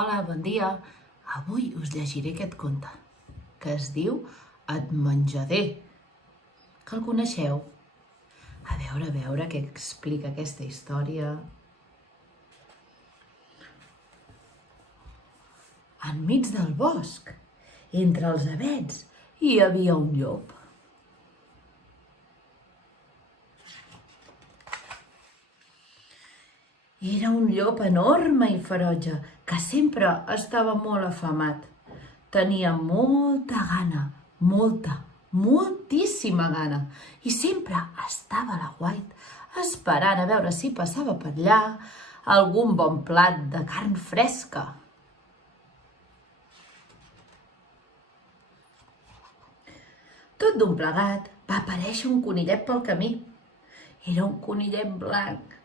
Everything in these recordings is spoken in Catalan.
Hola, bon dia. Avui us llegiré aquest conte, que es diu Et menjaré, que el coneixeu. A veure què explica aquesta història. Enmig del bosc, entre els avets, hi havia un llop. Era un llop enorme i ferotge, que sempre estava molt afamat. Tenia molta gana, moltíssima gana, i sempre estava a l'aguait, esperant a veure si passava per allà algun bon plat de carn fresca. Tot d'un plegat va aparèixer un conillet pel camí. Era un conillet blanc,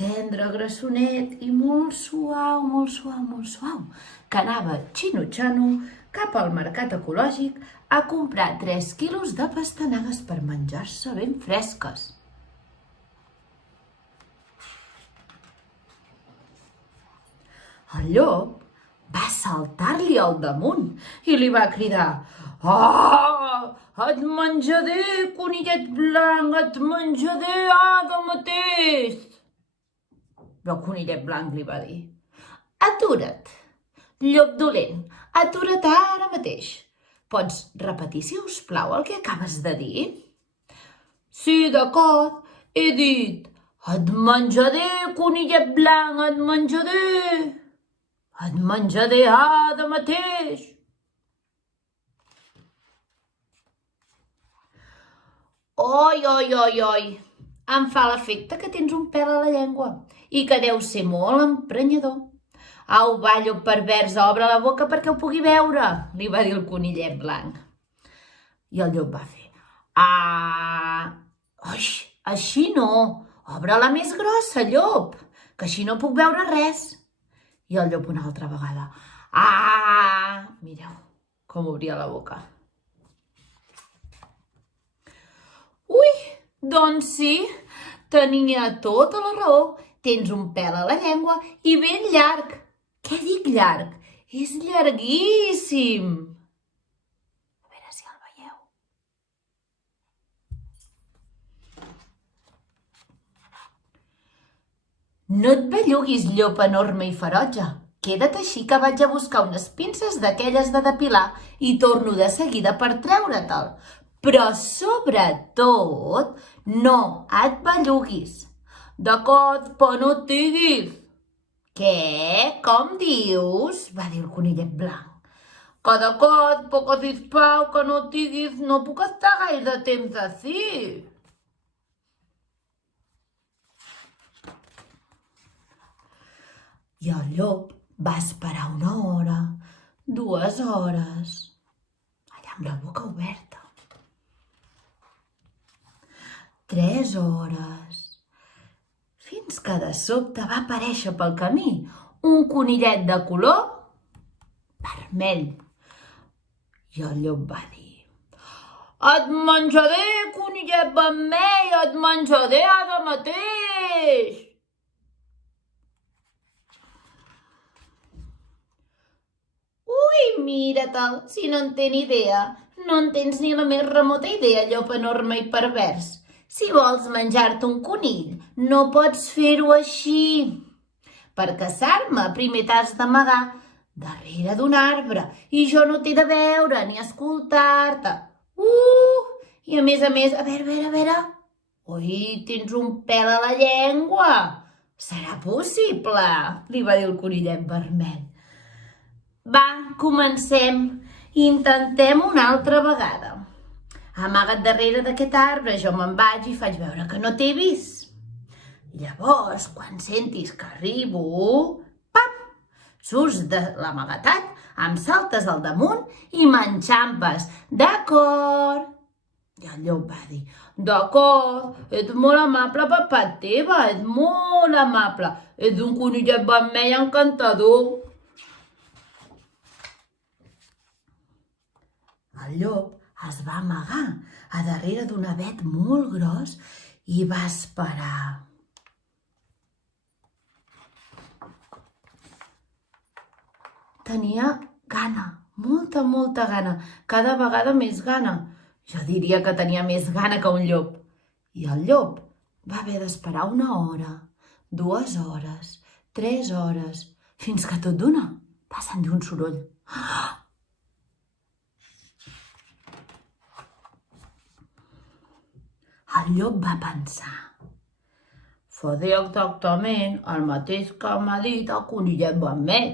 tendre, grassonet i molt suau, que anava xino-xano cap al mercat ecològic a comprar 3 quilos de pastanagues per menjar-se ben fresques. El llop va saltar-li al damunt i li va cridar: «Ah, et menjaré, conillet blanc, et menjaré ara mateix!» Però el conillet blanc li va dir: «Atura't, llop dolent, atura't ara mateix. Pots repetir, si us plau, el que acabes de dir?» «Sí, d'acord, he dit: et menjaré, conillet blanc, et menjaré! Et menjaré ara mateix!» Oi, em fa l'efecte que tens un pèl a la llengua i que deu ser molt emprenyador. Au, va, llop pervers, obre la boca perquè ho pugui veure, li va dir el conillet blanc. I el llop va fer: «Ah! Oi, així no! Obre-la més grossa, llop, que així no puc veure res!» I el llop una altra vegada: «Ah!» Mireu com obria la boca. Ui, doncs sí, tenia tota la raó. Tens un pèl a la llengua i ben llarg. Què dic llarg? És llarguíssim. A veure si el veieu. No et belluguis, llop enorme i ferotge. Queda't així, que vaig a buscar unes pinces d'aquelles de depilar i torno de seguida per treure-te'l. Però, sobretot, no et belluguis. D'acord, però no et diguis. Què? Com dius? Va dir el conillet blanc. Que d'acord, però que sisplau, que no et diguis, no puc estar gaire temps així. I el llop va esperar 1 hora, 2 hores, allà amb la boca oberta. 3 hores, fins que de sobte va aparèixer pel camí un conillet de color vermell. I el llop va dir: «Et menjaré, conillet vermell, et menjaré ara mateix!» Ui, mira-te'l, si no en té ni idea. No en tens ni la més remota idea, llop enorme i pervers. Si vols menjar-te un conill, no pots fer-ho així. Per caçar-me, primer t'has d'amagar darrere d'un arbre i jo no t'he de veure ni escoltar-te. I a més, a veure. Ui, tens un pèl a la llengua. Serà possible, li va dir el conillet vermell. Va, comencem. Intentem una altra vegada. Amaga't darrere d'aquest arbre, jo me'n vaig i faig veure que no t'he vist. Llavors, quan sentis que arribo, pam, surts de l'amagatat, em saltes al damunt i m'enxampes. D'acord? I el llop va dir: «D'acord, ets molt amable per part teva, ets molt amable. Ets un conillet vermell encantador.» El llop es va amagar a darrere d'un avet molt gros i va esperar. tenia gana, molta, molta gana, cada vegada més gana. Jo diria que tenia més gana que un llop. I el llop va haver d'esperar 1 hora, 2 hores, 3 hores, fins que tot d'una va sentir un soroll. El llop va pensar: fa exactament el mateix que m'ha dit el conillet vermell.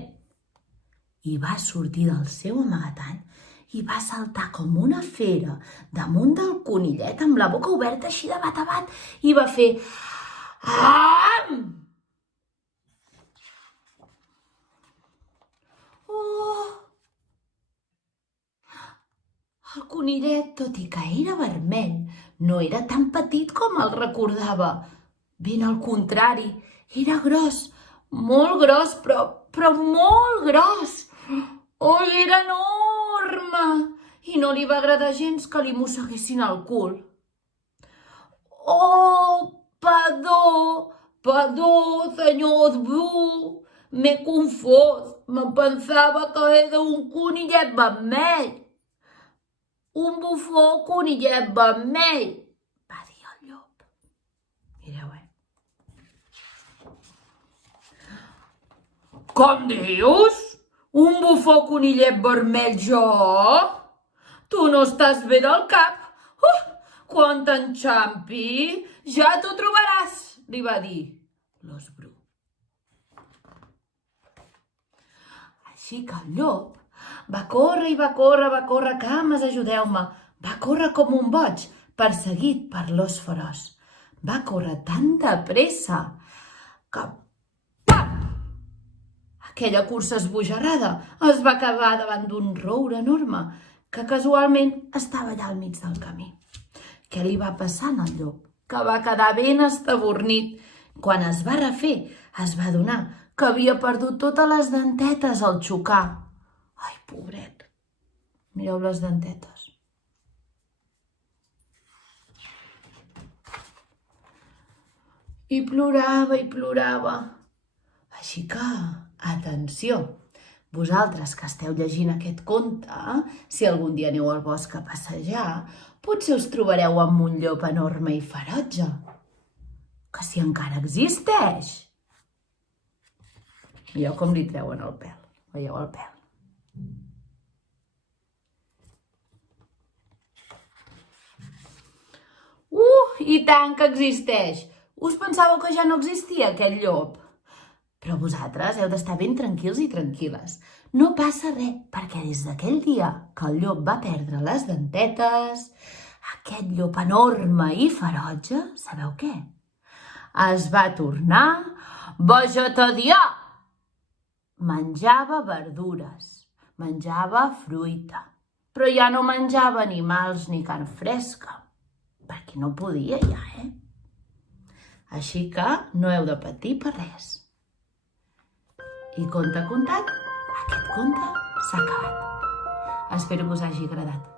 I va sortir del seu amagatall i va saltar com una fera damunt del conillet amb la boca oberta així de bat a bat i va fer am! Oh! El conillet, tot i que era vermell, no era tan petit com el recordava. Ben al contrari, era gros, molt gros, però molt gros. Oh, era enorme! I no li va agradar gens que li mosseguessin el cul. Oh, perdó, senyor Bru, m'he confós. Me pensava que era un conillet vermell. Un bufó conillet vermell, va dir el llop. Mireu, Com dius? Un bufó conillet vermell jo? Tu no estàs bé del cap. Quan t'enxampi, ja t'ho trobaràs, li va dir l'os bru. Així que el llop va córrer i va córrer, cames, ajudeu-me. Va córrer com un boig, perseguit per l'os feroç. Va córrer tan de pressa que pam! Aquella cursa esbojarrada es va acabar davant d'un roure enorme que casualment estava allà al mig del camí. Què li va passar al llop? Que va quedar ben estabornit. Quan es va refer, es va adonar que havia perdut totes les dentetes al xocar. Ai, pobret. Mireu les dentetes. I plorava. Així que, atenció, vosaltres que esteu llegint aquest conte, si algun dia aneu al bosc a passejar, potser us trobareu amb un llop enorme i ferotge, que si encara existeix. Mireu com li treuen el pèl. Veieu el pèl? I tant que existeix! Us pensàveu que ja no existia aquest llop? Però vosaltres heu d'estar ben tranquils i tranquil·les. No passa res, perquè des d'aquell dia que el llop va perdre les dentetes, aquest llop enorme i ferotge, sabeu què? Es va tornar vegetarià. Menjava verdures, menjava fruita, però ja no menjava animals ni carn fresca, perquè no podia ja, Així que no heu de patir per res. I conte contat, aquest conte s'ha acabat. Espero que us hagi agradat.